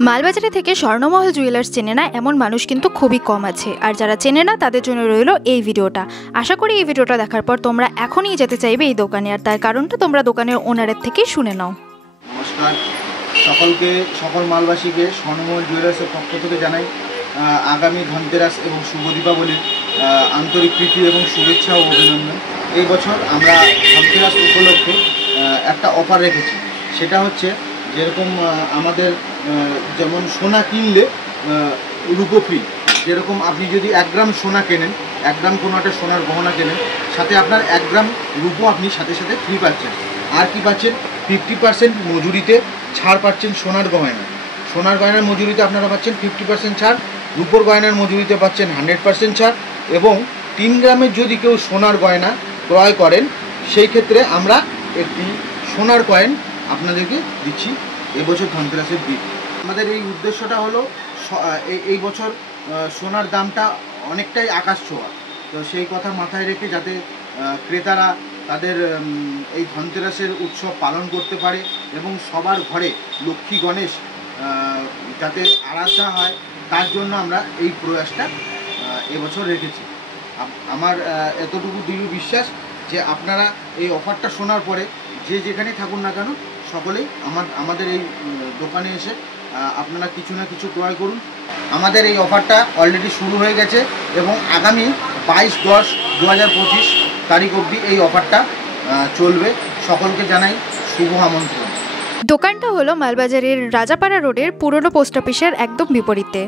মালবাজারে থেকে স্বর্ণমহল জুয়েলার্স চেনে না এমন মানুষ কিন্তু খুবই কম আছে। আর যারা চেনে না তাদের জন্য রইল এই ভিডিওটা। আশা করি এই ভিডিওটা দেখার পর তোমরা এখনই যেতে চাইবে এই দোকানে, আর তার কারণটা তোমরা দোকানের ওনারের থেকেই শুনে নাও। নমস্কার সকল মালবাসীকে স্বর্ণমহল জুয়েলার্সের পক্ষ থেকে জানাই আগামী ধনতেরাস এবং শুভ দীপাবলির আন্তরিক প্রীতি এবং শুভেচ্ছা ও অভিনন্দন। এই বছর আমরা ধনতেরাস উপলক্ষে একটা অফার রেখেছি। সেটা হচ্ছে যেরকম আমাদের যেমন সোনা কিনলে রূপো ফ্রি, যেরকম আপনি যদি 1 গ্রাম সোনা কেনেন, 1 গ্রাম কোনো একটা সোনার গহনা কেনেন, সাথে আপনার 1 গ্রাম রূপো আপনি সাথে সাথে ফ্রি পাচ্ছেন। আর কি পাচ্ছেন? 50% মজুরিতে ছাড় পাচ্ছেন। সোনার গয়নার মজুরিতে আপনারা পাচ্ছেন 50% ছাড়, রূপোর গয়নার মজুরিতে পাচ্ছেন 100% ছাড়। এবং 3 গ্রামের যদি কেউ সোনার গয়না ক্রয় করেন, সেই ক্ষেত্রে আমরা একটি সোনার কয়েন আপনাদেরকে দিচ্ছি এবছর ধনতেরাসের দিন। আমাদের এই উদ্দেশ্যটা হলো এই বছর সোনার দামটা অনেকটাই আকাশ ছোঁয়া, তো সেই কথা মাথায় রেখে যাতে ক্রেতারা তাদের এই ধনতেরাসের উৎসব পালন করতে পারে এবং সবার ঘরে লক্ষ্মী গণেশ যাতে আরাধনা হয়, তার জন্য আমরা এই প্রয়াসটা এবছর রেখেছি। আমার এতটুকু দৃঢ় বিশ্বাস যে আপনারা এই অফারটা শোনার পরে যে যেখানেই থাকুন না কেন, সকলেই আমাদের এই দোকানে এসে আপনারা কিছু না কিছু ক্রয় করুন। আমাদের এই অফারটা অলরেডি শুরু হয়ে গেছে এবং আগামী 22-10-2025 তারিখ অবধি এই অফারটা চলবে। সকলকে জানাই শুভ আমন্ত্রণ। দোকানটা হলো মালবাজারের রাজাপাড়া রোডের পুরনো পোস্ট অফিসের একদম বিপরীতে।